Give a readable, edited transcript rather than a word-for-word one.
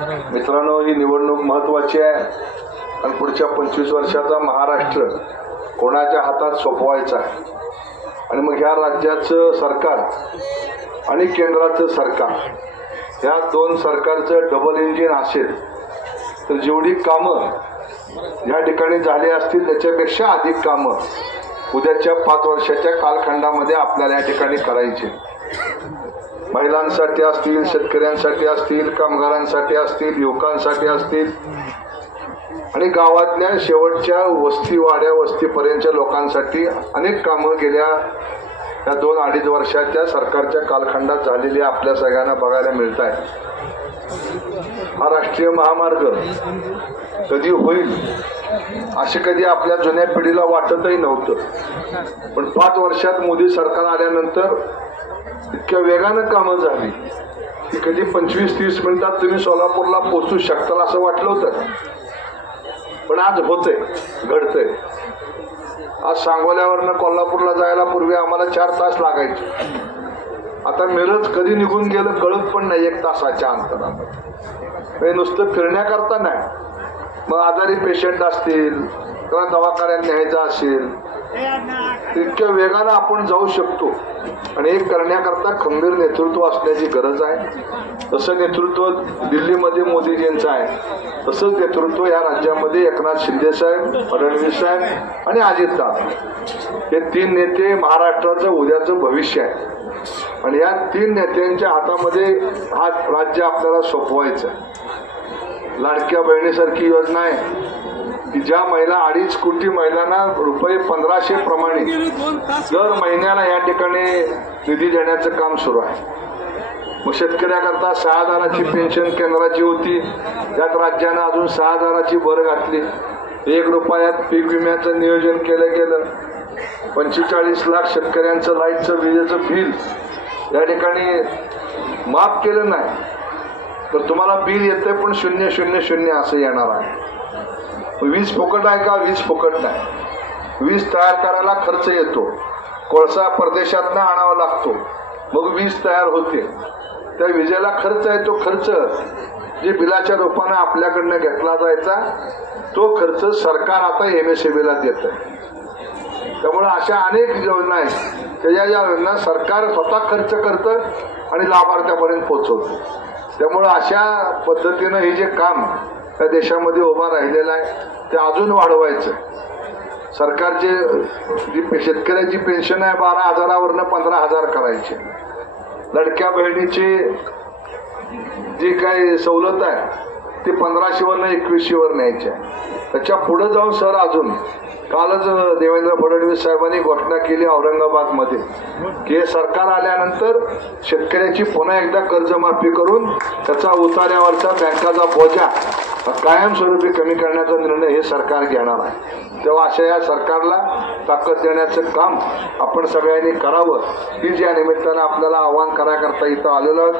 मित्रांनो, ही निवडणूक महत्त्वाची आहे आणि पुढच्या 25 वर्षाचा महाराष्ट्र कोणाच्या हातात सोपवायचा आहे। आणि मग ह्या राज्याचं सरकार आणि केंद्राचं सरकार या दोन सरकारचं डबल इंजिन असेल तर जेवढी कामं या ठिकाणी झाली असतील त्याच्यापेक्षा अधिक कामं उद्याच्या 5 वर्षाच्या कालखंडामध्ये आपल्याला या ठिकाणी करायची। महिलांसाठी असतील, शेतकऱ्यांसाठी असतील, कामगारांसाठी असतील, युवकांसाठी असतील आणि गावातल्या शेवटच्या वस्तीवाड्या वस्तीपर्यंतच्या लोकांसाठी अनेक कामं गेल्या या 2-2.5 वर्षाच्या सरकारच्या कालखंडात झालेली आपल्या सगळ्यांना बघायला मिळत आहे। हा राष्ट्रीय महामार्ग कधी होईल असे कधी आपल्या जुन्या पिढीला वाटतही नव्हतं, पण 5 वर्षात मोदी सरकार आल्यानंतर इतक्या वेगानं कामं झाली की कधी 25-30 मिनिटात तुम्ही सोलापूरला पोहोचू शकताल असं वाटलं होतं, पण आज होतंय, घडतंय। आज सांगोल्यावरनं कोल्हापूरला जायला पूर्वी आम्हाला 4 तास लागायचे, आता मिरज कधी निघून गेलं कळत पण नाही 1 तासाच्या अंतरामध्ये। नुसतं फिरण्याकरता नाही, मग आजारी पेशंट असतील किंवा दवाखान्यात न्यायचा असेल इतक्या वेगानं आपण जाऊ शकतो आणि हे करण्याकरता खंबीर नेतृत्व असण्याची गरज आहे। तसं नेतृत्व दिल्लीमध्ये मोदीजींचं आहे, तसंच नेतृत्व या राज्यामध्ये एकनाथ शिंदे साहेब, फडणवीस साहेब आणि अजितदादा हे 3 नेते महाराष्ट्राचं उद्याचं भविष्य आहे आणि या 3 नेत्यांच्या हातामध्ये हा राज्य आपल्याला सोपवायचं। लाडक्या बहिणीसारखी योजना आहे की ज्या महिला 2.5 कोटी महिलांना रुपये 1500 प्रमाणे दर महिन्याला या ठिकाणी निधी देण्याचं काम सुरू आहे। मग शेतकऱ्याकरता 6,000ची पेन्शन केंद्राची होती, त्यात राज्यानं अजून 6,000ची भर घातली। 1 रुपयात पीक विम्याचं नियोजन केलं गेलं। 45 लाख शेतकऱ्यांचं लाईटचं विजेचं बिल या ठिकाणी माफ केलं नाही तर तुम्हाला बिल येतंय पण 000 असं येणार आहे। वीज फुकट आहे का? वीज फुकट नाही। वीज तयार करायला खर्च येतो, कोळसा परदेशातनं आणावा लागतो, मग वीज तयार होते। त्या विजेला खर्च आहे, तो खर्च जे बिलाच्या रूपाने आपल्याकडनं घेतला जायचा तो खर्च सरकार आता MSMEला देतं। त्यामुळे अशा अनेक योजना आहेत त्याच्या योजना सरकार स्वतः खर्च करतं आणि लाभार्थ्यापर्यंत पोहोचवतं। त्यामुळे अशा पद्धतीनं हे जे काम या देशामध्ये उभा राहिलेला आहे ते अजून वाढवायचं। सरकारचे जी शेतकऱ्याची पेन्शन आहे 12,000वरनं 15,000 करायची। लडक्या बहिणीची जी काही सवलत आहे ती 1500वरनं 2100वर न्यायची आहे। त्याच्या पुढे जाऊन सर अजून कालच देवेंद्र फडणवीस साहेबांनी घोषणा केली औरंगाबादमध्ये की सरकार आल्यानंतर शेतकऱ्याची पुन्हा एकदा कर्जमाफी करून त्याचा उतार्यावरचा बँकाचा बोजा कायमस्वरूपी कमी करण्याचा निर्णय हे सरकार घेणार आहे। तेव्हा अशा या सरकारला ताकद देण्याचं काम आपण सगळ्यांनी करावं ही ज्या निमित्तानं आपल्याला आवाहन करायकरता इथं आलेलं